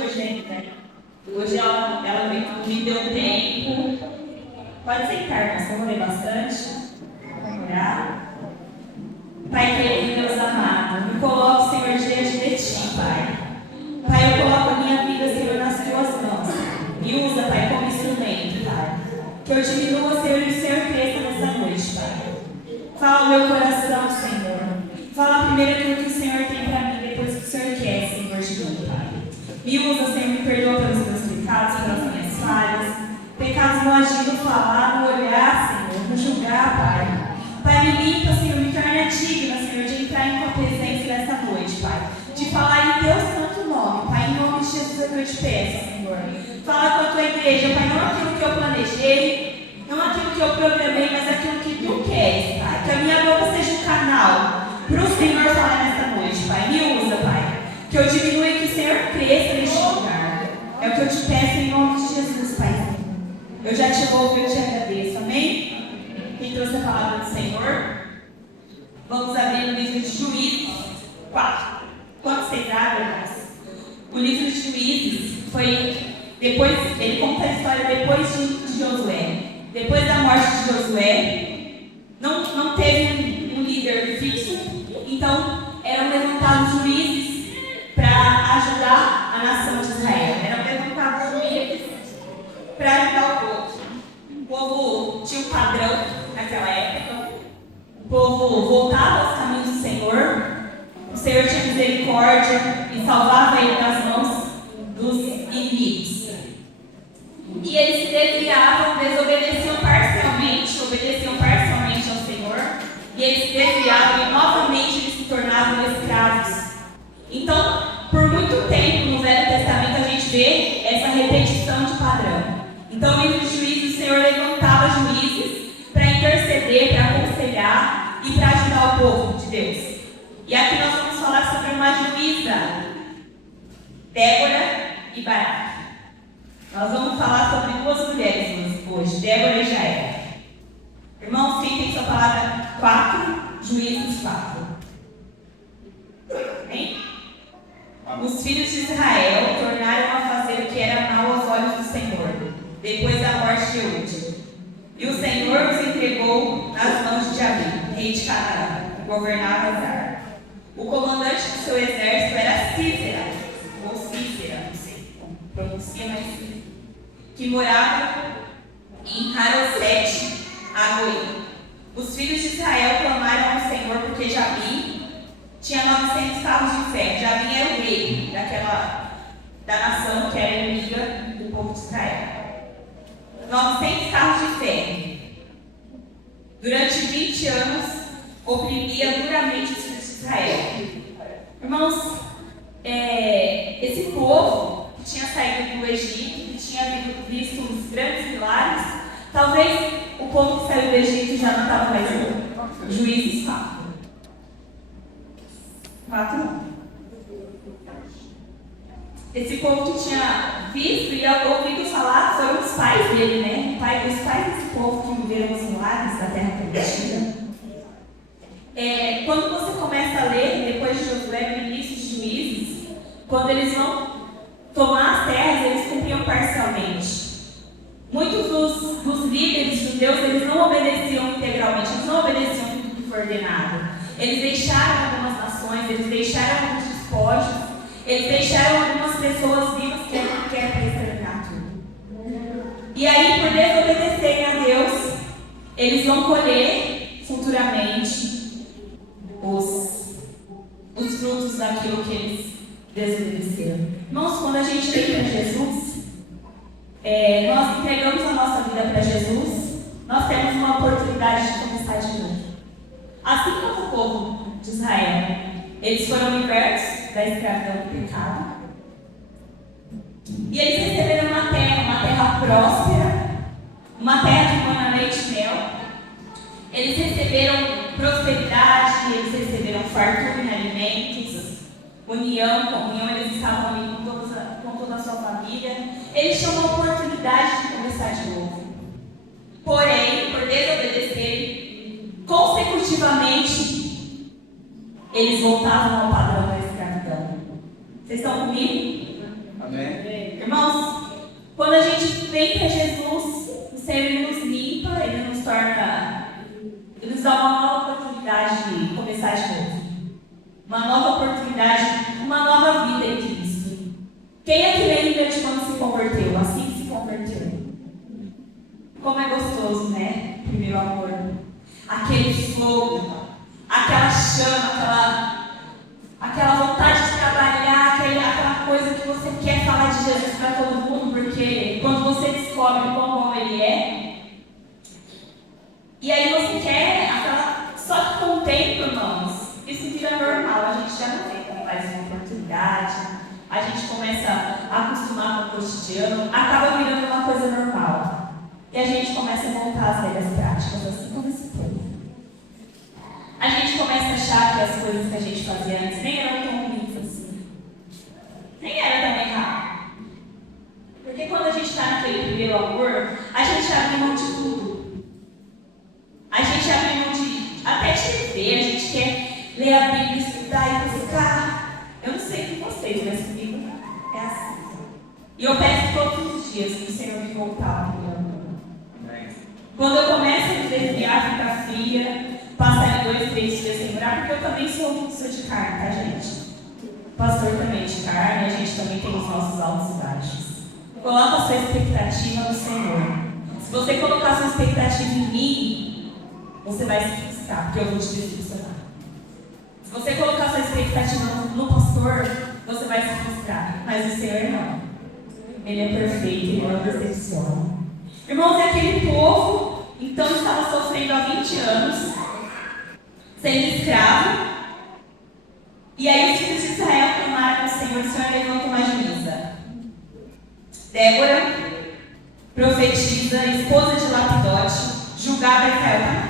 hoje ainda, né? Hoje ela me deu tempo. Pode sentar, mas eu orei bastante. Vamos orar. Pai querido, Deus amado, me coloco, Senhor, diante de Ti, Pai. Pai, eu coloco a minha vida, Senhor, nas Tuas mãos. Me usa, Pai, como instrumento, Pai. Que eu diminua, Senhor, e o Senhor cresça nessa noite, Pai. Fala o meu coração, Senhor. Fala primeiro aquilo que o Senhor tem para mim, depois o que o Senhor quer, Senhor, de mim, Pai. Me usa, Senhor, me perdoa pelos meus pecados, pelas minhas falhas. Pecados no agir, no falar, no olhar, Senhor, no julgar, Pai. Pai, me limpa, Senhor, me torna digna, Senhor, de entrar em Tua presença nessa noite, Pai. De falar em Teu santo nome, Pai, em nome de Jesus é que eu te peço, Senhor. Fala com a Tua igreja, Pai, não aquilo que eu planejei, não aquilo que eu programei, mas aquilo que Tu queres, Pai. Que a minha boca seja um canal para o Senhor falar nessa noite, Pai. Me usa, Pai. Que eu diminua e que o Senhor cresça neste lugar. É o que eu te peço em nome de Jesus, Pai. Eu já te louvo e eu te agradeço, amém? Quem trouxe a palavra do Senhor? Vamos abrir o livro de Juízes 4. Quando vocês abrem, o livro de Juízes foi depois, ele conta a história depois de Josué. Depois da morte de Josué, não teve um líder fixo, então eram levantados juízes para ajudar a nação de Israel. Eram levantados juízes para ajudar o povo. O povo tinha um padrão naquela época. O povo voltava aos caminhos do Senhor. O Senhor tinha misericórdia e salvava ele das mãos dos inimigos. E eles se desviavam, desobedeciam parcialmente ao Senhor. E eles se desviavam e novamente eles se tornavam escravos. Então, por muito tempo no Velho Testamento a gente vê essa repetição de padrão. Então, no livro de Juízes, o Senhor levantava juízes para interceder, para aconselhar e para ajudar o povo de Deus. E aqui nós vamos falar sobre uma juíza, Débora e Baraque. Nós vamos falar sobre duas mulheres hoje, Débora e Jael. Irmãos, quem tem sua palavra 4, Juízes 4. Amém? Os filhos de Israel tornaram a fazer o que era mal aos olhos do Senhor, depois da morte de Eude. E o Senhor os entregou nas mãos de Jabi, rei de Canaã, que governava Azar. O comandante do seu exército era Císera, ou Cícera, não sei como pronuncia, mas que morava em Harosete, Agoim. Os filhos de Israel clamaram ao Senhor porque Jabi tinha 900 carros de ferro. Jabi era o rei da nação que era inimiga do povo de Israel. 900 carros de ferro. Durante 20 anos, oprimia duramente os filhos de Israel. Irmãos, esse povo que tinha saído do Egito, que tinha visto os grandes milagres, talvez o povo que saiu do Egito já não estava mais no Juízes 4. 4. Esse povo que tinha visto e ouvido falar foram os pais dele, né? Os pais desse povo que viveram os milagres da terra prometida. Quando você começa a ler, depois de Josué, no início de Juízes, quando eles vão tomar as terras, eles cumpriam parcialmente. Muitos dos líderes judeus, eles não obedeciam integralmente, eles não obedeciam tudo que foi ordenado. Eles deixaram algumas nações, eles deixaram alguns despojos, eles deixaram algumas pessoas vivas que não querem para exterminar tudo. E aí, por desobedecerem a Deus, eles vão colher futuramente os frutos daquilo que eles desobedeceram. Irmãos, quando a gente vem para Jesus, nós entregamos a nossa vida para Jesus, nós temos uma oportunidade de começar de novo. Assim como o povo de Israel, eles foram libertos da escravidão do pecado. E eles receberam uma terra próspera, uma terra de mana, leite e mel. Eles receberam prosperidade, eles receberam fartura em alimentos, união, comunhão, eles estavam ali com toda a sua família. Eles tinham uma oportunidade de começar de novo. Porém, por desobedecerem, consecutivamente, eles voltavam ao padrão da escravidão. Vocês estão comigo? Amém. Irmãos, quando a gente vem para Jesus, o Senhor Ele nos limpa, Ele nos torna, Ele nos dá uma nova oportunidade de começar de novo. Uma nova oportunidade, uma nova vida em Cristo. Quem é que lembra de quando se converteu? Assim que se converteu. Como é gostoso, né? Primeiro amor. Aquele fogo, aquela chama, aquela vontade de trabalhar, aquela coisa que você quer falar de Jesus para todo mundo, porque quando você descobre quão bom Ele é, e aí você quer aquela. Só que com o tempo, irmãos, isso vira normal, a gente já não tem mais uma oportunidade, a gente começa a acostumar com o cotidiano, acaba virando uma coisa normal. E a gente começa a voltar às velhas práticas, assim como esse povo. A gente começa a achar que as coisas que a gente fazia antes nem eram tão ruins assim. Nem era tão errado. Porque quando a gente está naquele primeiro amor, a gente abre mão de tudo. A gente abre mão de até de viver, a gente quer ler a Bíblia, estudar e buscar. Eu não sei com vocês, mas comigo é assim. E eu peço todos os dias que o Senhor me voltar ao primeiro amor. Quando eu começo a me desviar, ficar fria, passar 2, 3 dias sem orar, porque eu também sou de carne, tá, gente? O pastor também é de carne, a gente também tem os nossos altos e baixos. Coloca a sua expectativa no Senhor. Se você colocar a sua expectativa em mim, você vai se frustrar, porque eu vou te decepcionar. Se você colocar a sua expectativa no pastor, você vai se frustrar. Mas o Senhor não. Ele é perfeito, Ele não decepciona. Irmãos, é aquele povo, então, estava sofrendo há 20 anos, sendo escravo. E aí os filhos de Israel clamaram ao Senhor, o Senhor levantou uma juíza. Débora, profetisa, esposa de Lapidote, julgava Israel.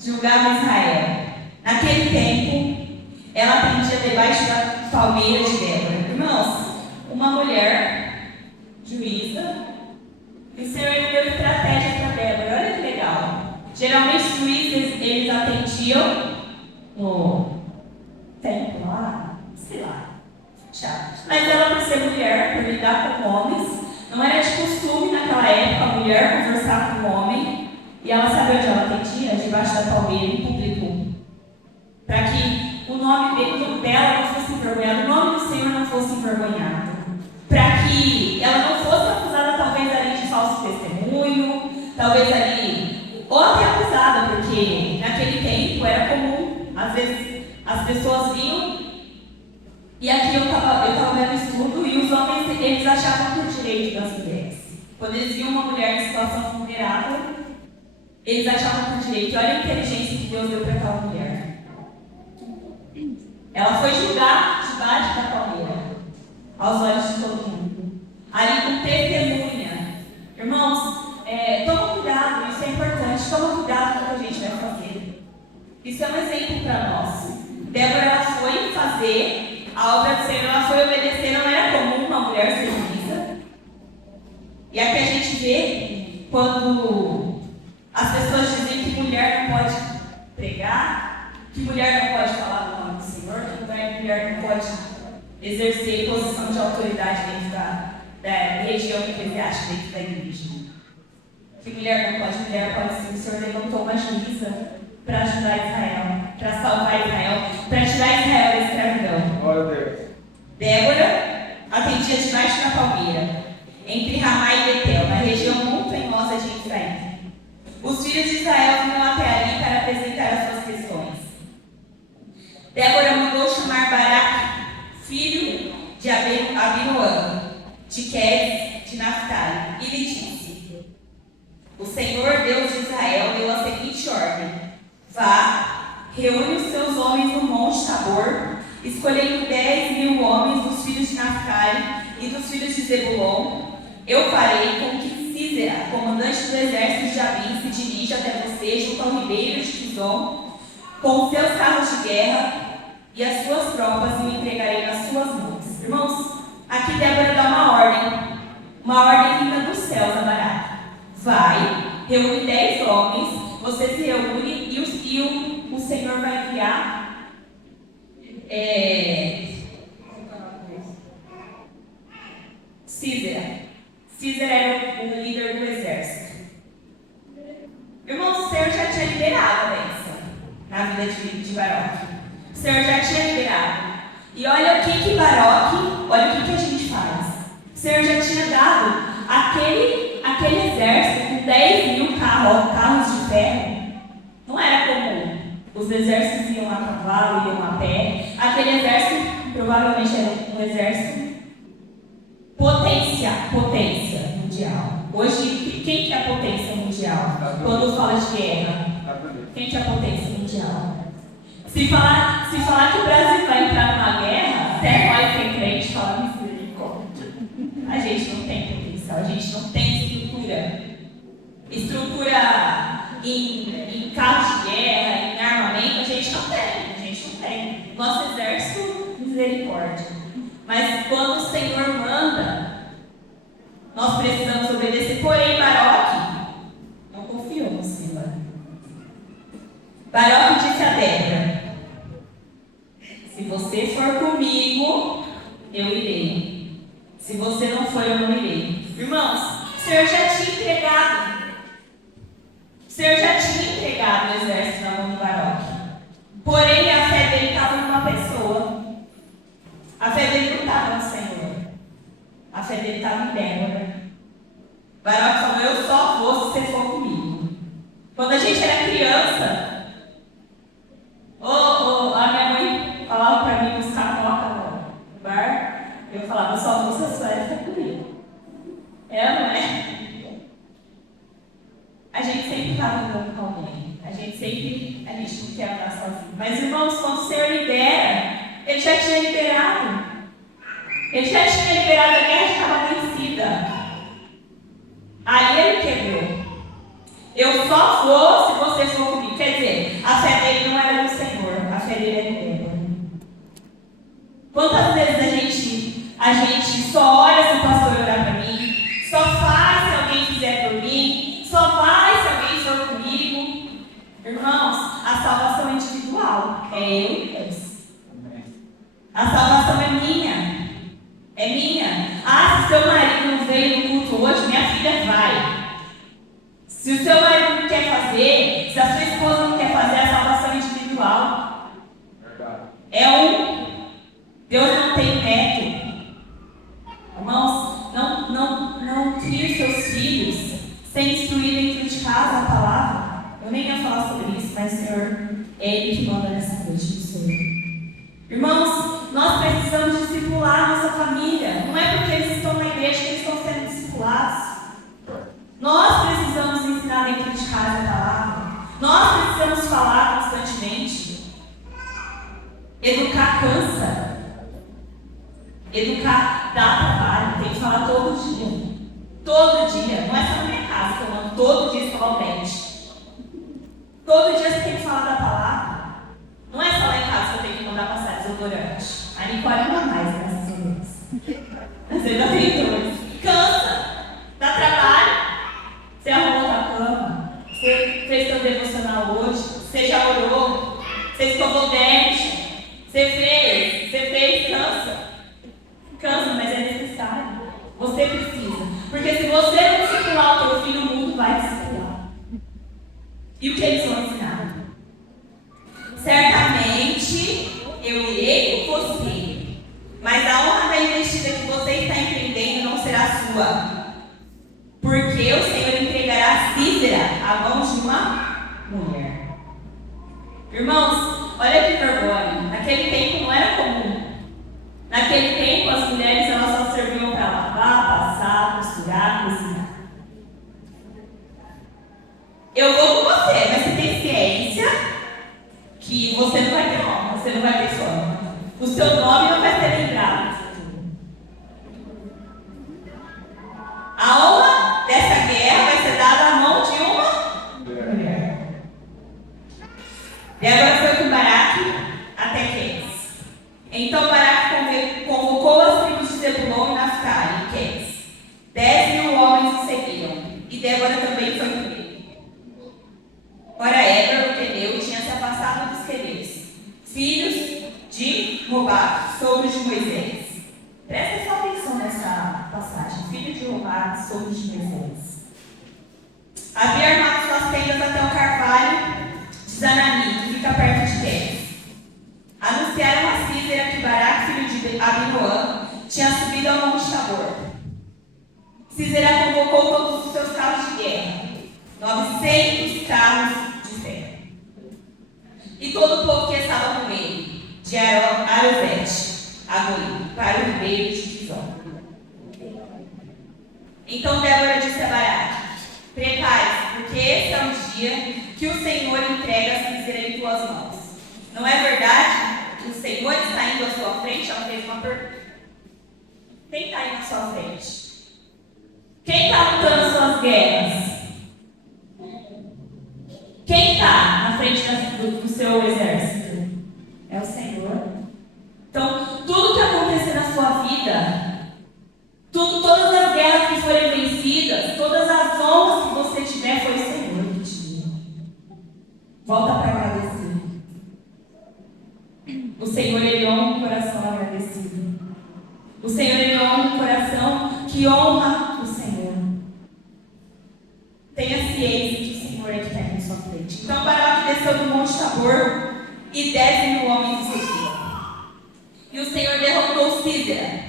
Julgava Israel. Naquele tempo, ela atendia debaixo da palmeira de Débora. Irmãos, uma mulher juíza, e o Senhor deu estratégia para Débora. Olha que legal. Geralmente os juízes, eles atendiam no templo lá, sei lá, chato. Mas ela, por ser mulher, por lidar com homens, não era de costume naquela época a mulher conversar com o homem, e ela sabia onde ela atendia, debaixo da palmeira, em público, para que o nome dela não fosse envergonhado, o nome do Senhor não fosse envergonhado. Para que ela não fosse acusada, talvez ali de falso testemunho, talvez ali, ou até acusada, porque naquele tempo era comum, às vezes as pessoas vinham, e aqui eu estava vendo estudo, e os homens, eles achavam por direito das mulheres. Quando eles viam uma mulher em situação vulnerável, eles achavam por direito. E olha a inteligência que Deus deu para aquela mulher. Ela foi julgar debaixo da palmeira, aos olhos de todo mundo, ali com testemunha. Irmãos, toma cuidado, isso é importante, toma cuidado com o que a gente vai fazer. Isso é um exemplo para nós. Débora, ela foi fazer a obra do Senhor, ela foi obedecer, não era comum uma mulher ser juíza. E aqui a gente vê quando as pessoas dizem que mulher não pode pregar, que mulher não pode falar do nome do Senhor, que mulher não pode exercer posição de autoridade dentro da região eclesiástica, dentro da igreja. Que mulher não pode, mulher pode sim. O Senhor levantou uma juíza para ajudar Israel, para salvar Israel, para tirar Israel da escravidão. Glória a Deus. Débora atendia debaixo da palmeira, entre Ramá e Betel, na região montanhosa de Efraim. Os filhos de Israel vinham até ali para apresentar as suas questões. Débora mandou chamar Baraque, filho de Abinoam, de Quedes, de Naphtali, e lhe disse: o Senhor, Deus de Israel, deu a seguinte ordem: vá, reúne os seus homens no monte Tabor, escolhendo 10.000 homens dos filhos de Naphtali e dos filhos de Zebulon. Eu farei com que Sísera, comandante do exército de Jabim, se dirija até você junto ao ribeiro de Quizon, com seus carros de guerra e as suas tropas, e o entregarei nas suas mãos. Irmãos, aqui Débora dá uma ordem vinda dos céus a Baraque. Vai, reúne 10 homens, você se reúne e o Senhor vai enviar E olha o que Baroque, olha o que a gente faz. O Senhor já tinha dado aquele exército com 10.000 carros de ferro. Não era comum. Os exércitos iam a cavalo, iam a pé. Aquele exército provavelmente era um exército potência mundial. Hoje, quem que é a potência mundial? Quando fala de guerra, quem que é a potência mundial? Se falar que o Brasil vai entrar numa guerra, até nós que é crente fala misericórdia. A gente não tem potencial, a gente não tem estrutura em carros de guerra, em armamento, a gente não tem. Nosso exército, misericórdia. Mas quando o Senhor manda, nós precisamos obedecer. Porém, Baroque não confiou no Senhor. Baroque disse a Débora: se você for comigo, eu irei. Se você não for, eu não irei. Irmãos, o Senhor já tinha entregado. O exército na mão de Baroque. Porém, a fé dele estava numa pessoa. A fé dele não estava no Senhor. A fé dele estava em Débora. Baroque falou: eu só vou se você for comigo. Quando a gente era criança, a minha mãe falava para mim buscar coca no bar. Eu falava: eu só vou se a senhora ficar comigo. É ou não é? A gente sempre estava andando com alguém. A gente não quer andar sozinho. Mas, irmãos, quando o Senhor libera, Ele já tinha liberado. Ele já tinha liberado, a guerra estava vencida. Aí Ele quebrou. Eu só vou se você for comigo. Quer dizer, a fé dele não era no Senhor, a fé dele era em Débora. Quantas vezes a gente só olha se o pastor orar para mim, só faz se alguém fizer por mim, só vai se alguém for comigo. Irmãos, a salvação é individual. É eu e Deus. A salvação é minha. É minha. Ah, se seu marido não veio no culto hoje, minha filha vai. Se o seu marido não quer fazer, se a sua esposa não quer fazer, a salvação é individual. É um. Deus não tem método. Irmãos, não crie seus filhos sem instruir dentro de casa a palavra. Eu nem ia falar sobre isso, mas o Senhor, é Ele que manda nessa noite do Senhor. Irmãos, nós precisamos discipular a nossa família. Não é porque eles estão na igreja que eles estão sendo discipulados. Nós precisamos ensinar dentro de casa a palavra. Nós precisamos falar constantemente. Educar cansa. Educar dá trabalho. Tem que falar todo dia. Todo dia. Não é só na minha casa que eu mando todo dia escovar o dente. Todo dia você tem que falar da palavra. Não é só lá em casa que eu tenho que mandar passar desodorante. A Nicole não mais, graças a Deus. Você ainda tem dois. Cansa. Dá trabalho. Você arrumou tua cama. Você fez seu devocional hoje. Você já orou. Você escovou o dente. Você fez. Cansa, mas é necessário. Você precisa. Porque se você não discipular o teu filho, o mundo vai discipular. E o que eles vão ensinar? Certamente eu irei com você, mas a honra da investida que você está empreendendo não será sua, porque o Senhor entregará Císera à mão de uma mulher. Irmãos, olha que vergonha. Naquele tempo não era comum. Naquele tempo as mulheres elas só serviam para lavar, passar, costurar, cozinhar. Eu vou com você, mas você tem ciência que você não vai ter honra, você não vai ter fama. O seu nome não vai ser lembrado. A honra dessa guerra vai ser dada à mão de uma mulher. Débora foi com Baraque até Quedes. Então Baraque convocou as tribos de Zebulon e Naftali em Quedes. 10.000 homens o seguiram, e Débora também foi com ele. Ora, Éber, o queneu, tinha se afastado dos queneus, filhos de Robá, sogro de Moisés. Presta só atenção nessa passagem. Filho de Robá, sogro de Moisés. Havia armado suas tendas até o carvalho de Zanani, que fica perto de Quedes. Anunciaram a Císera que Baraque Abinoam tinha subido ao Monte Tabor. Sisera convocou todos os seus carros de guerra, 900 carros de ferro, e todo o povo que estava com ele, de Arosete a Goim, para o ribeiro de Quizon. Então Débora disse a Baraque: prepare-se, porque esse é o dia que o Senhor entrega Sisera em tuas mãos. Não é verdade que o Senhor está indo à sua frente? Ela fez uma pergunta. Quem está indo à sua frente? Quem está lutando suas guerras? Quem está na frente do seu exército? É o Senhor. Então, tudo que acontecer na sua vida, todas as guerras que forem vencidas, todas as honras que você tiver, foi o Senhor que te deu. Volta para agradecer. O Senhor, Ele honra um coração agradecido. O Senhor, Ele honra um coração que honra o Senhor. Tenha ciência que o Senhor é que está na sua frente. Então, Baraque desceu do Monte Tabor e 10.000 homens seguiam. E o Senhor derrotou Sisera,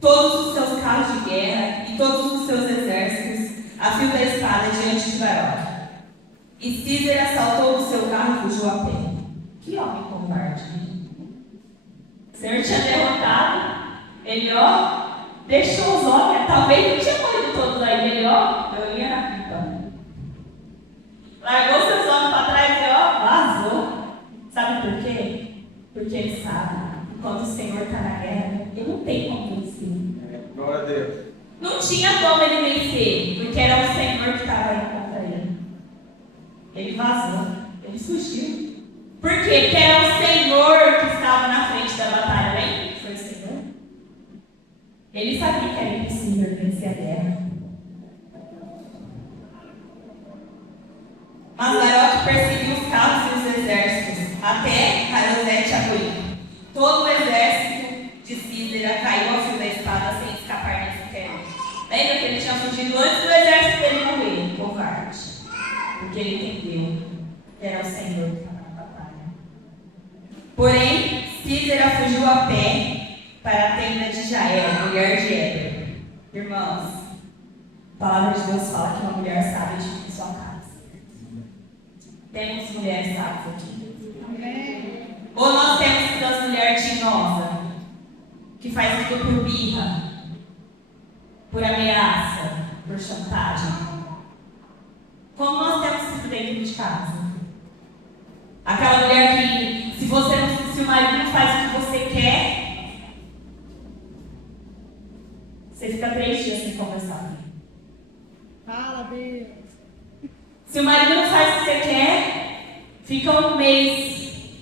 todos os seus carros de guerra e todos os seus exércitos, a fio da espada diante de Baroque. E Sisera saltou do seu carro e fugiu a pé. Que homem covarde! O Senhor tinha derrotado. Ele, deixou os homens. Talvez não tinha morrido todos aí. Ele, eu ia na pipa. Largou seus homens para trás e, vazou. Sabe por quê? Porque ele sabe. Quando o Senhor está na guerra, ele não tem como vencer. Glória a Deus. Não tinha como ele vencer, porque era o Senhor que estava indo contra ele. Ele vazou, ele fugiu. Por quê? Porque era o Senhor que estava na frente da batalha, né? Foi o Senhor. Ele sabia que era impossível vencer a guerra. Mas Baroque perseguiu os carros e os exércitos até Arosete a Goim. Todo o exército de Sisera caiu ao fio da espada sem escapar nem sequer. Lembra que ele tinha fugido antes do exército dele morrer? Covarde. Porque ele entendeu que era o Senhor que estava na batalha. Porém, Sisera fugiu a pé para a tenda de Jael, mulher de Heber. Irmãos, a palavra de Deus fala que uma mulher sábia edifica sua casa. Temos mulheres sábias aqui. Amém. Ou nós temos aquelas mulheres tinhosas, que faz tudo por birra, por ameaça, por chantagem. Como nós temos sido dentro de casa? Aquela mulher que, se o marido não faz o que você quer, você fica 3 dias sem conversar. Fala, Deus. Se o marido não faz o que você quer, fica 1 mês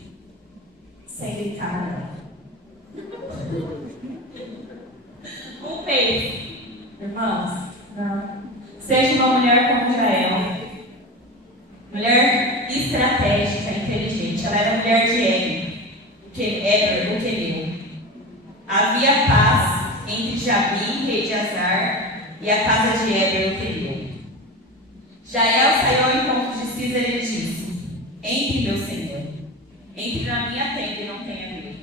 sem deitar. 1 mês. Irmãos, não. Seja uma mulher como Jael. Mulher estratégica, inteligente. Ela era mulher de Heber, o queneu. Havia paz entre Jabim, rei de Azar, e a casa de Heber, o queneu. Jael saiu ao encontro de Sisera e disse: entre, meu senhor, entre na minha tenda e não tenha medo.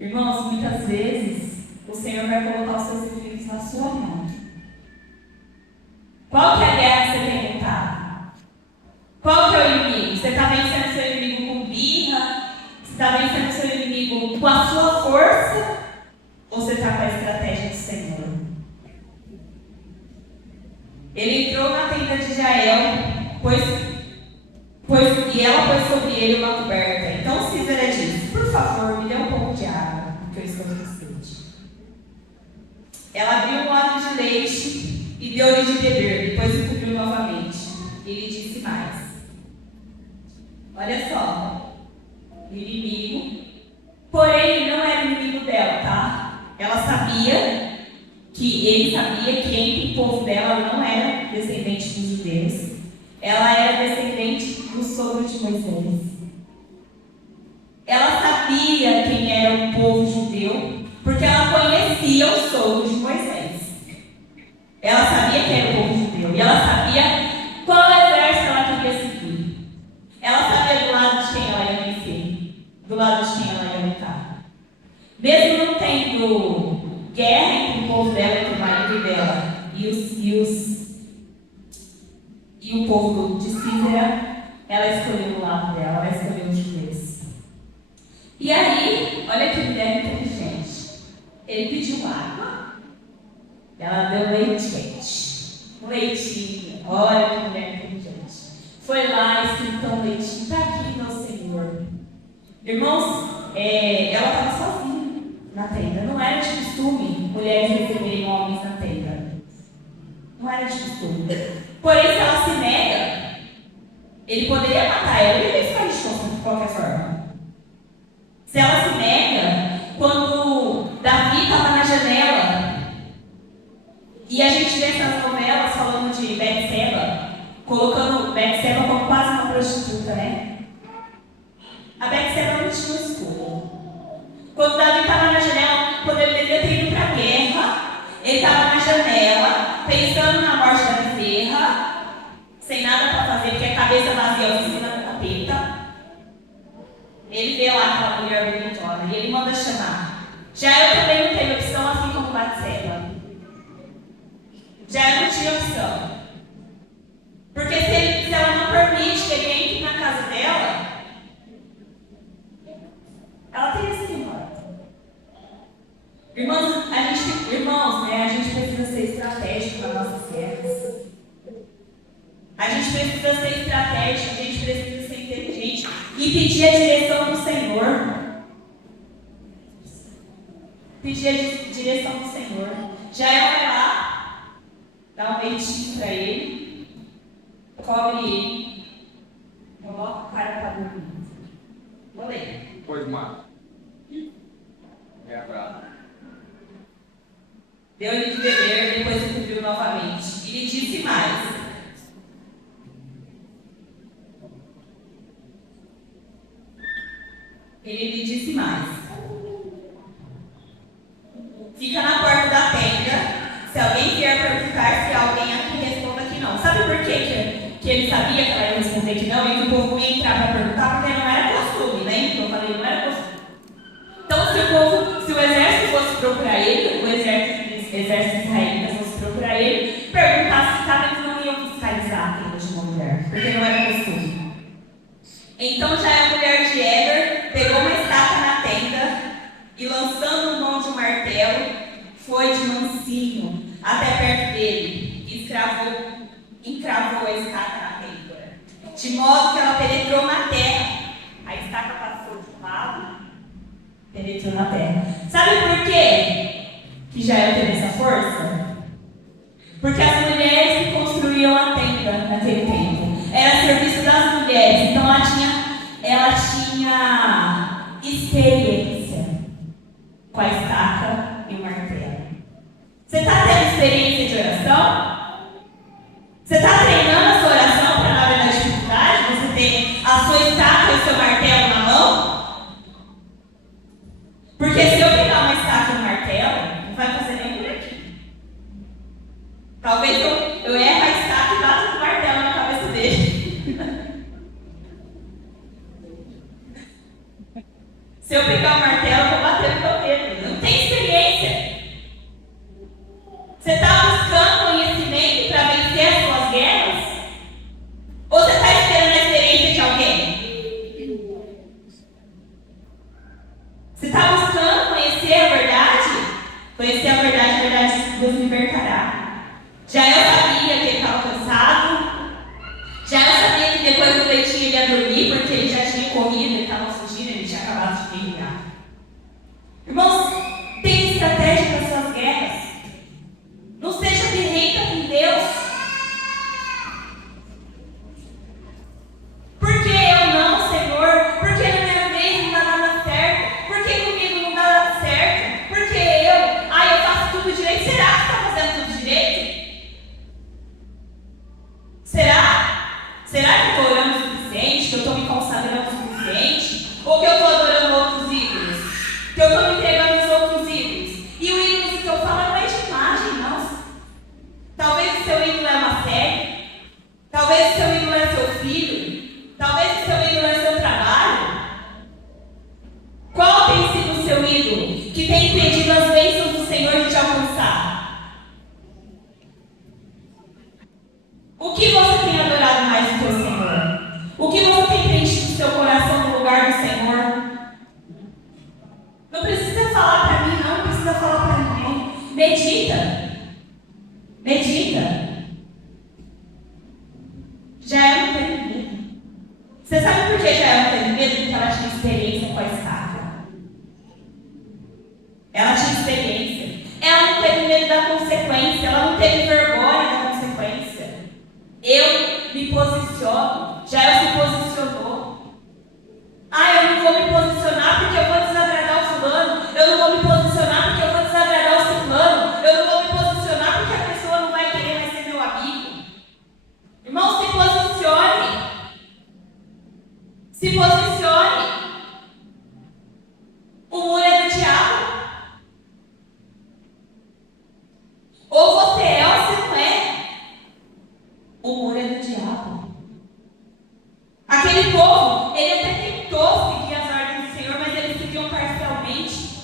Irmãos, muitas vezes o Senhor vai colocar os seus inimigos na sua mão. Qual que é a guerra que você tem lutado? Qual que é o inimigo? Você está vencendo seu inimigo com birra? Você está vencendo seu inimigo com a sua força? Ou você está com a estratégia do Senhor? Ele entrou na tenda de Jael, e ela pôs sobre ele uma coberta. Então Sisera disse: por favor, me dê um pouco de água, porque eu estou com sede. Ela abriu um odre de leite e deu-lhe de beber, depois o cobriu novamente. E lhe disse mais: olha só, o inimigo, porém ele não era inimigo dela, tá? Ele sabia que entre o povo dela ela não era descendente dos judeus. Ela era descendente do sogro de Moisés. Ela sabia quem era o povo judeu, porque ela conhecia o sogro de Moisés. Ela sabia quem era o povo judeu. E ela sabia qual exército ela queria seguir. Ela sabia do lado de quem ela ia vencer, do lado de quem ela ia lutar. Mesmo não tendo tendo guerra entre o povo dela, entre o marido dela e o povo de Císera, ela escolheu o lado dela, ela escolheu os judeus. E aí, olha que mulher inteligente. Ele pediu água, ela deu leite quente. Um leitinho, olha que mulher inteligente. Foi lá, esquentou um leitinho, está aqui, meu Senhor. Irmãos, ela estava sozinha na tenda. Não era de costume mulheres receberem homens na tenda. Não era de costume. Porém, se ela se nega, ele poderia matar ela e ele ia ficar exposto de qualquer forma. Se ela se nega, quando Davi estava na janela, e a gente vê essas novelas falando de Betseba, colocando Betseba como quase uma prostituta, né? A Betseba não tinha escolha. Quando Davi estava na janela, quando ele deveria ter ido para a guerra, ele estava na janela, pensando na morte da bezerra, sem nada para fazer, porque a cabeça vazia em cima da tapeta. Ele vê lá aquela mulher bonitona e ele manda chamar. Já eu também não tenho opção, assim como Betseba. Já eu não tinha opção. Porque se ela não permite que ele entre na casa dela, ela teria sido morta. Irmãos, a gente precisa ser estratégico para nossas guerras. A gente precisa ser estratégico, a gente precisa ser inteligente e pedir a direção do Senhor. Pedir a direção do Senhor. Jael vai lá, dá um leitinho para ele, cobre ele, coloca o cara para dormir. Vou ler. Pode mais. É agora. Deu-lhe de beber, depois o cobriu novamente. E lhe disse mais. Ele lhe disse mais. Fica na porta da tenda. Se alguém vier perguntar, se alguém aqui responda que não. Sabe por quê que ele sabia que ela ia responder que não e que o povo ia entrar para perguntar? Porque não era costume, né? Então eu falei, não era costume. Então se o exército fosse procurar ele, o exército israelita fosse procurar ele, perguntasse se estava, eles não iam fiscalizar a tenda de uma mulher, porque não era costume. Então já a mulher de Éder pegou uma estaca na tenda e, lançando mão de um martelo, foi de mansinho até perto dele e encravou a estaca na têmpora, de modo que ela penetrou na terra. A estaca passou de um lado, penetrou na terra. Sabe por quê que Jael teve essa força? Porque as mulheres que construíam a tenda naquele tempo era serviço das mulheres, então ela tinha experiência com a estaca e o martelo. Você está tendo experiência de oração? Você está treinando a sua oração para na hora da dificuldade? Você tem a sua estaca e o seu martelo na mão? Porque se eu pegar uma estaca e um martelo, não vai fazer nem por aqui. Talvez eu erre a estaca e bata com o martelo na cabeça dele. Se eu pegar o martelo, eu vou bater no meu dedo. Não tem experiência. Você está buscando conhecimento para vencer as suas guerras? Ou você está esperando a experiência de alguém? Você está buscando conhecer a verdade? Conhecer a verdade Deus libertará. Já eu sabia que ele estava cansado. Já eu sabia que depois do leitinho ele ia dormir, porque ele já tinha corrido, ele estava fugindo, ele tinha acabado de terminar. Irmãos, tem estratégia para suas guerras. Não seja birrenta com Deus. Por que eu não, Senhor? Por que na minha vez não dá nada certo? Por que comigo não dá nada certo? Por que eu faço tudo direito? Será que está fazendo tudo direito? que tem impedido as bênçãos do Senhor de te alcançar? O que você tem adorado mais do teu Senhor? O que você tem preenchido o seu coração no lugar do Senhor? Não precisa falar para mim, não precisa falar para ninguém. Medita. Medita. Jael não teve medo. Você sabe por que Jael não teve medo? Porque ela tinha experiência com a estaca. Ela tinha experiência. Ela não teve medo da consequência. Ela não teve vergonha da consequência. Eu me posiciono. Jael se posicionou. Eu não vou me posicionar porque eu vou desagradar o fulano. Eu não vou me posicionar porque eu vou desagradar o ciclano. Eu não vou me posicionar porque a pessoa não vai querer mais ser meu amigo. Irmão, se posicione. Se posicione. O muro é do diabo. Ou você é ou você não é. O muro é do diabo. Aquele povo, ele até tentou seguir as ordens do Senhor, mas eles seguiam parcialmente.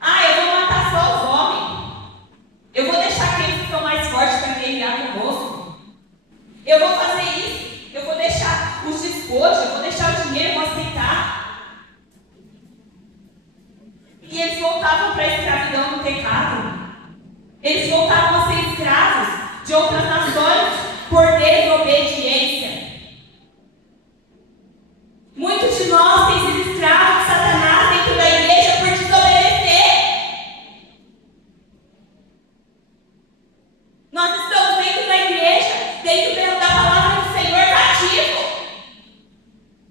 Eu vou matar só os homens. Eu vou deixar aqueles que são mais fortes para guerrear conosco. Eu vou fazer isso. Eu vou deixar os despojos, eu vou deixar o dinheiro, eu vou aceitar. E eles voltavam para a escravidão no pecado. Eles voltavam a ser escravos de outras nações por desobediência. Muitos de nós têm sido escravos de Satanás dentro da igreja por desobedecer. Nós estamos dentro da igreja, dentro da palavra do Senhor cativo.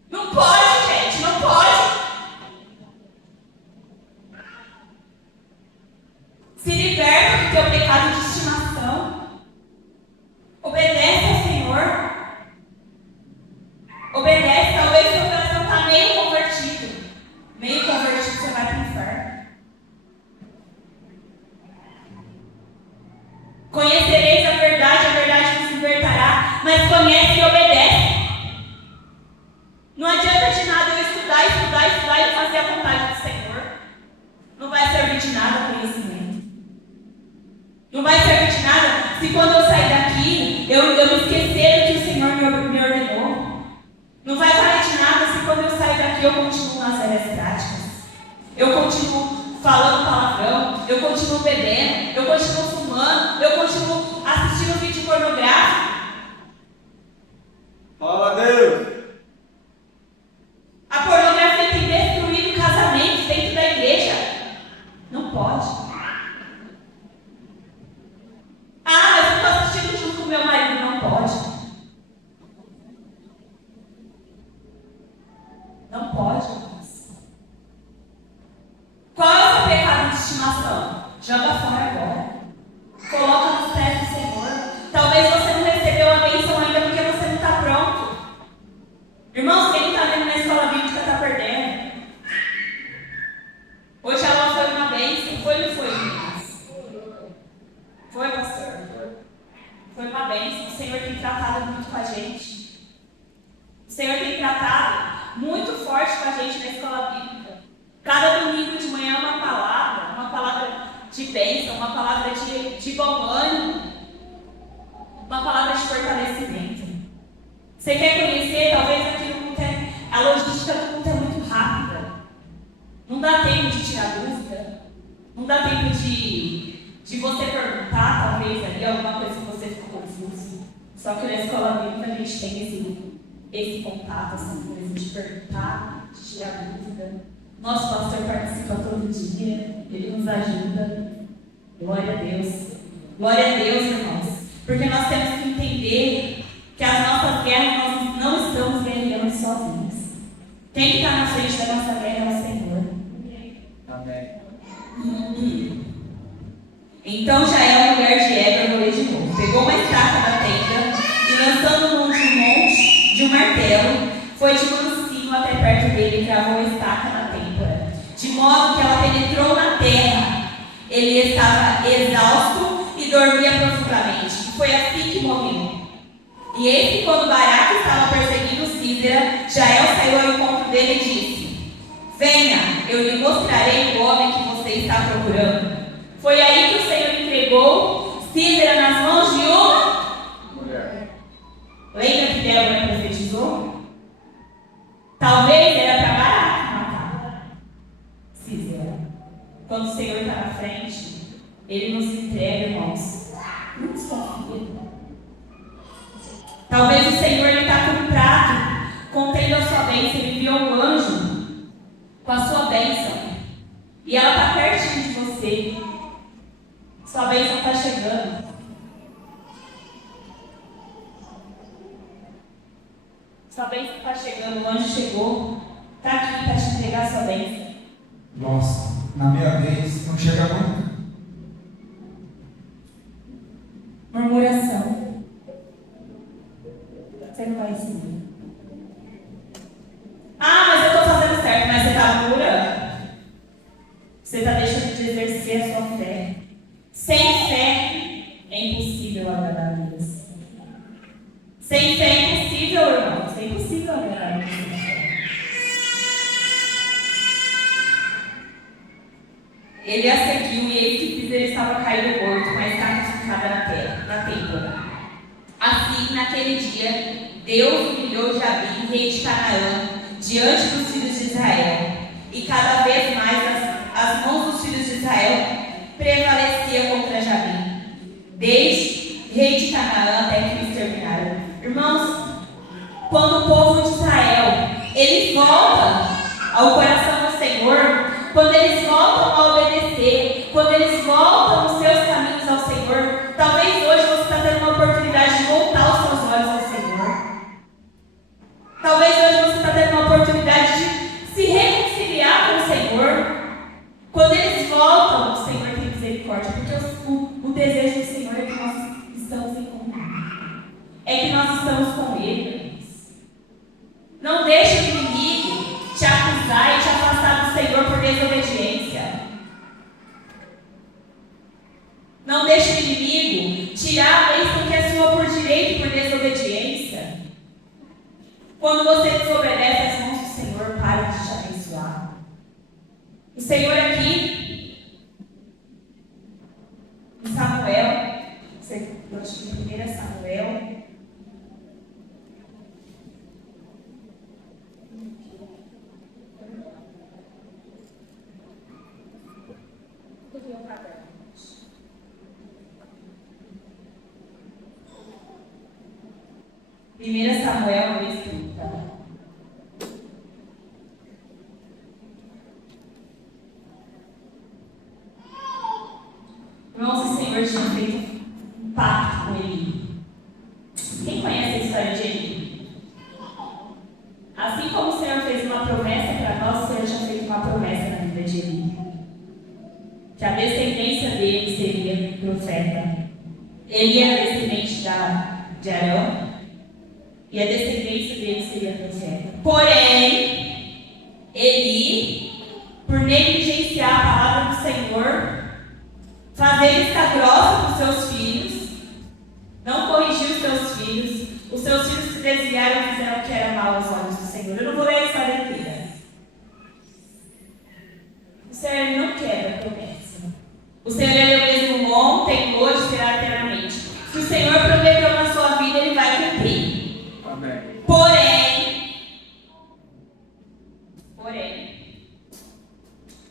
Não pode, gente, não pode. Se liberta do teu pecado de estimação. Obedece ao Senhor. Obedece, talvez seu coração está meio convertido. Meio convertido, você vai para o inferno. Conhecereis a verdade vos libertará. Mas conhece e obedece. Não adianta de nada eu estudar e fazer a vontade do Senhor. Não vai servir de nada conhecimento. Não vai servir de nada se quando eu sair daqui, eu me esquecer do que o Senhor me ordenou. Não vai valer de nada se quando eu sair daqui eu continuo nas velhas práticas. Eu continuo falando palavrão, eu continuo bebendo, eu continuo fumando, eu continuo assistindo vídeo pornográfico. Fala, Deus! A pornografia tem destruído casamentos dentro da igreja. Não pode. Mas eu estou assistindo junto com meu marido. Não pode. Não pode, irmãos. Qual é o seu pecado de estimação? Joga fora agora. Coloca nos pés do Senhor. Talvez você não recebeu a bênção ainda porque você não está pronto. Irmãos, quem não está vendo na escola bíblica está perdendo. Hoje a aula foi uma bênção. Foi ou não foi, irmãos? Foi, pastor? Foi uma bênção. O Senhor tem tratado muito com a gente. O Senhor tem tratado muito forte com a gente na escola bíblica. Cada domingo de manhã uma palavra de bênção, uma palavra de bom ânimo, uma palavra de fortalecimento. Você quer conhecer? Talvez aqui no culto a logística do culto é muito rápida. Não dá tempo de tirar dúvida. Não dá tempo de você perguntar, talvez, ali, alguma coisa que você ficou confuso. Só que na escola bíblica a gente tem esse contato, essa coisa de perguntar, de tirar dúvida. Nosso pastor participa todo dia, ele nos ajuda. Glória a Deus. Glória a Deus, irmãos. Porque nós temos que entender que as nossas guerras nós não estamos guerreando sozinhos. Quem está na frente da nossa guerra é o Senhor. Amém. Então Jael, mulher de Heber, vou ler de novo. Pegou uma estaca da tenda e lançando mão de um monte de um martelo, foi de mansinho até perto dele e cravou a estaca na têmpora, de modo que ela penetrou na terra. Ele estava exausto e dormia profundamente. Foi assim que morreu. E eis que quando Baraque estava perseguindo Sísera, Jael saiu ao encontro dele e disse: Venha, eu lhe mostrarei o homem que você Foi aí que o Senhor entregou Sísera nas mãos de uma Mulher. Lembra que Débora profetizou? Talvez era para Baraque matar Sísera. Quando o Senhor está na frente, Ele nos entrega, irmãos. Não desconfia. Talvez o Senhor está com um prato contendo a sua bênção. Ele enviou um anjo com a sua bênção. E ela está pertinho de você. Sua bênção está chegando. Sua bênção está chegando, o anjo chegou. Está aqui para te entregar a sua bênção. Nossa, na minha vez não chega nunca. Murmuração. Você não vai seguir. Ah, mas eu estou fazendo certo, mas você está murmurando. Você está deixando de exercer a sua fé. Sem fé é impossível agradar a Deus. Sem fé é impossível, irmãos. É impossível agradar a Deus. Ele a seguiu e eis que Sísera estava caído morto, mas está crucificada na têmpora. Assim, naquele dia, Deus humilhou Jabim, rei de Canaã, diante dos filhos de Israel. E cada vez mais as mãos dos filhos de Israel prevaleciam contra Jabim, desde rei de Canaã até que o exterminaram. Irmãos, quando o povo de Israel, ele volta ao coração do Senhor, quando eles voltam a obedecer, quando eles voltam os seus caminhos ao Senhor, talvez hoje você está tendo uma oportunidade de voltar os seus olhos ao Senhor. Talvez hoje você está tendo uma oportunidade de se reconciliar com o Senhor. Quando eles voltam, o Senhor tem misericórdia, porque o desejo do Senhor é que nós estamos em comunhão. É que nós estamos com Ele. Não deixe o inimigo te acusar e te afastar do Senhor por desobediência. Não deixe o inimigo tirar a bênção que é sua por direito por desobediência. Quando você desobedece, as mãos do Senhor param de te abençoar. O Senhor aqui, em Samuel, eu acho que em 1 Samuel, Primeira Samuel, no escrito, tá? Irmãos, o Senhor tinha feito um pacto com Eli. Quem conhece a história de Eli? Assim como o Senhor fez uma promessa para nós, o Senhor tinha feito uma promessa na vida de Eli. Que a descendência dele seria profeta. Ele era descendente de Arão. E a descendência dele seria profeta. Porém, Eli, por negligenciar a palavra do Senhor, fazer vista grossa com seus filhos, não corrigir os seus filhos se desviaram e fizeram o que era mal aos olhos do Senhor. Eu não vou ler a história inteira. O Senhor não quebra a promessa. O Senhor é o mesmo ontem, hoje, será eternamente. Se o Senhor prometeu na sua vida, Ele vai cumprir. Amém.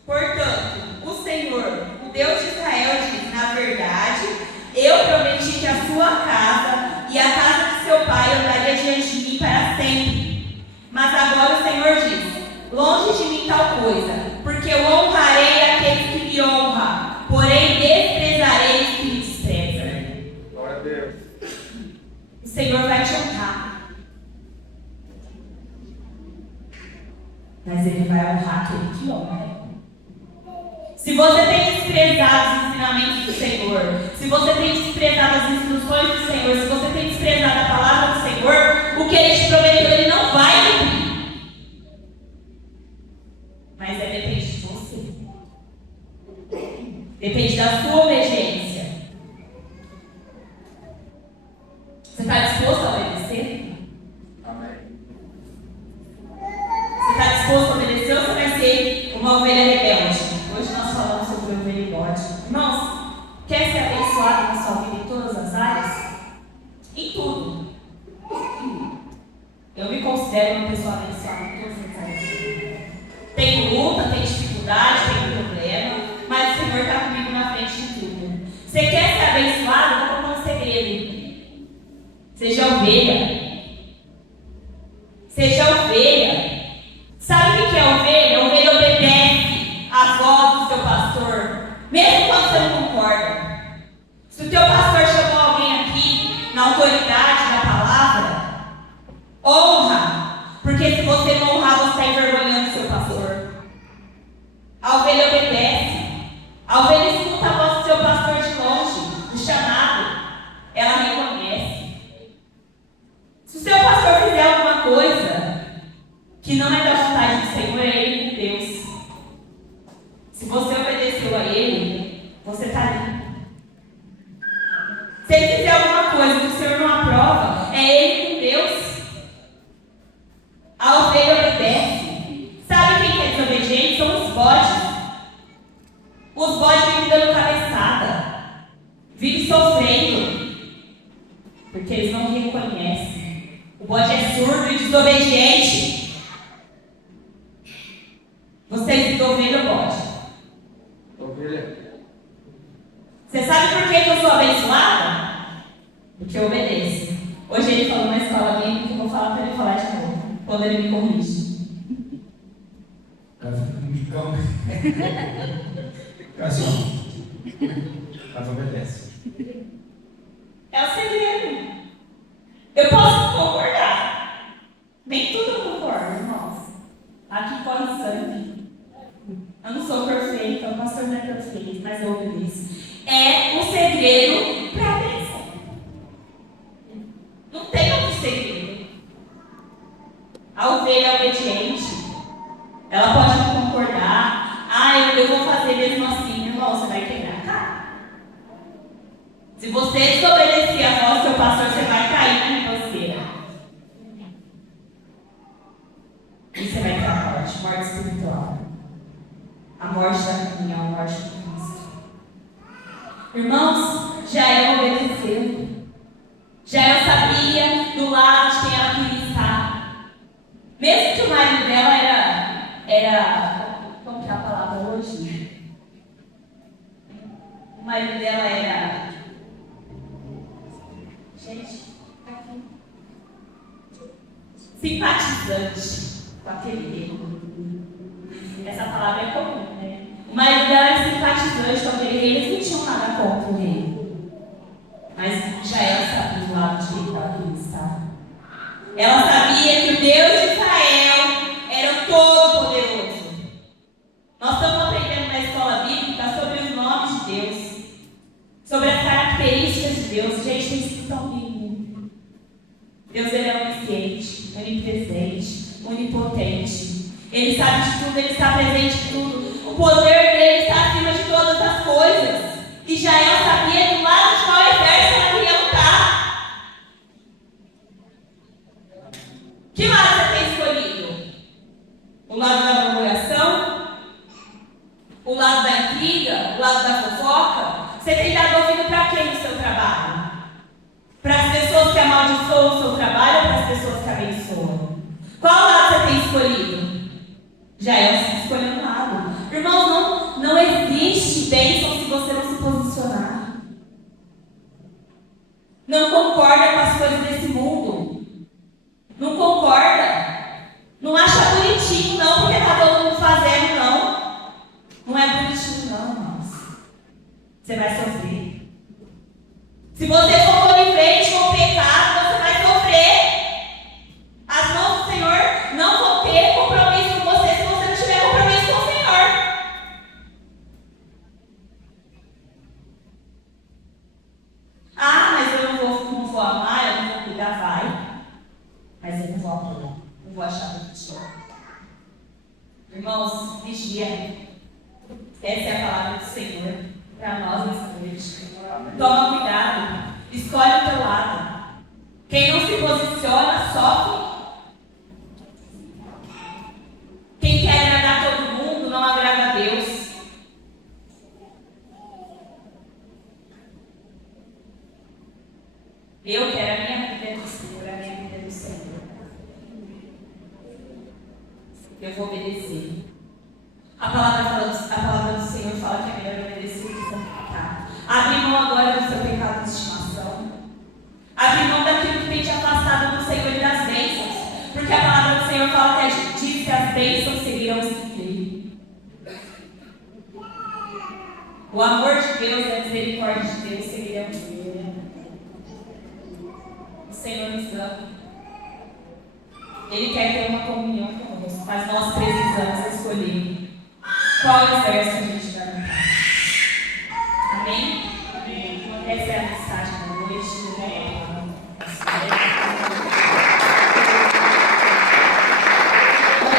Portanto, o Senhor, o Deus de Israel, diz: na verdade, eu prometi que a sua casa e a casa de seu pai andaria diante de mim para sempre. Mas agora o Senhor diz: longe de mim tal coisa, porque eu honrarei aqueles que me honram, porém desprezarei os que me desprezam. Glória a Deus. O Senhor vai te honrar. Mas Ele vai honrar aquele que honra. Se você tem desprezado os ensinamentos do Senhor, se você tem desprezado as instruções do Senhor, se você tem desprezado a palavra do Senhor, o que Ele te prometeu, Ele não vai cumprir. Mas depende de você. Depende da sua obediência. Você está disposto a obedecer? Amém. Você está disposto a obedecer ou você vai ser uma ovelha rebelde? Hoje nós falamos sobre sobre ovelha e bode. Irmãos, quer ser abençoado na sua vida em todas as áreas? Em tudo. Eu me considero uma pessoa abençoada em todas as áreas. Tem luta, tem dificuldade, tem problema, mas o Senhor está comigo na frente de tudo. Você quer ser abençoado? Eu vou contar um segredo. Seja ovelha. Seja ovelha. Sabe o que é ovelha? A ovelha obedece à voz do seu pastor, mesmo quando você não concorda. Se o teu pastor chamou alguém aqui na autoridade da palavra, honra, porque se você não honrar, você está envergonhando o seu pastor. A ovelha obedece. A ovelha escuta a voz do seu pastor de longe, do chamado. Ela reconhece. Se o seu pastor fizer alguma coisa que não é da vontade do Senhor, é ele com Deus. Se você obedeceu a ele, você está ali. Se ele fizer alguma coisa que o Senhor não aprova, é ele com Deus. A ovelha obedece. Sabe quem é desobediente? São os bodes. Os bodes vivem dando cabeçada, vivem sofrendo, porque eles não reconhecem. O bode é surdo e desobediente. Vocês de ovelha ou bode? Ovelha. Você sabe por que eu sou abençoada? Porque eu obedeço. Hoje ele falou na escola bem que eu vou falar para ele falar de novo, quando ele me corrige. Caso obedece. É o segredo. Eu posso concordar. Nem tudo eu concordo, irmãos. Aqui corre sangue. Eu não sou perfeita, o pastor não é perfeito, mas eu obedeço. É o segredo para a bênção. Não tem outro segredo. A ovelha é obediente. Ela pode não concordar. Eu vou fazer mesmo assim, irmão, você vai quebrar a cara. Se você desobedecer a voz do seu pastor, você vai cair na ribanceira. E você vai ter a morte espiritual. A morte da comunhão, a morte do Cristo. Irmãos, Jael obedeceu. Jael sabia do lado de quem ela queria estar. Mesmo que o marido dela era como que é a palavra hoje? O marido dela era... Gente, aqui. Simpatizante com aquele rei. Essa palavra é comum, né? O marido dela era simpatizante com aquele rei, eles não tinham nada contra o rei. Mas já ela sabia do lado de quem ela queria estar. Ela sabia que o Deus de Israel era o Todo-Poderoso. Nós estamos aprendendo na escola bíblica sobre os nomes de Deus, sobre as características de Deus. Gente, tem sido tão lindo. Deus, ele é onisciente, onipresente, onipotente. Ele sabe de tudo, ele está presente em tudo. O poder dele está acima de todas as coisas. E Jael sabia do lado de qual exército ela queria lutar. Que lado você tem escolhido? O lado da murmuração? O lado da intriga? O lado da fofoca? Você tem dado ouvido para quem no seu trabalho? Para as pessoas que amaldiçoam o seu trabalho ou para as pessoas que abençoam? Qual lado você tem escolhido? Jael escolheu um lado. Irmãos, não existe bênção se você não se posicionar. Não concorda com as coisas desse mundo. Não concorda. Não acha bonitinho, não, porque está todo mundo fazendo, não. Não é bonitinho, não, irmãos. Você vai sofrer. Se você for conivente com o pecado, você vai sofrer. As mãos do Senhor não vão ter compromisso com você se você não tiver compromisso com o Senhor. Mas eu não vou amar, eu não vou cuidar, vai. Mas eu não vou apoiar, não vou achar bonitinho. Irmãos, vigia. Essa é a palavra do Senhor para nós nessa noite. Toma cuidado, escolhe o teu lado. Quem não se posiciona, sofre. Quem quer agradar todo mundo, não agrada a Deus. Eu quero a minha vida do Senhor, a minha vida do Senhor. Eu vou obedecer. A palavra do Senhor fala que é melhor obedecer do que sacrificar. Abre mão agora do seu pecado de estimação. Abre mão daquilo que tem te afastado do Senhor e das bênçãos. Porque a palavra do Senhor fala que diz que as bênçãos seguirão seguir. O amor de Deus e a misericórdia de Deus seguirão seguir. O Senhor nos ama. Ele quer ter uma comunhão conosco, mas nós precisamos escolher qual exército a gente vai montar. Amém? Essa é a mensagem da noite.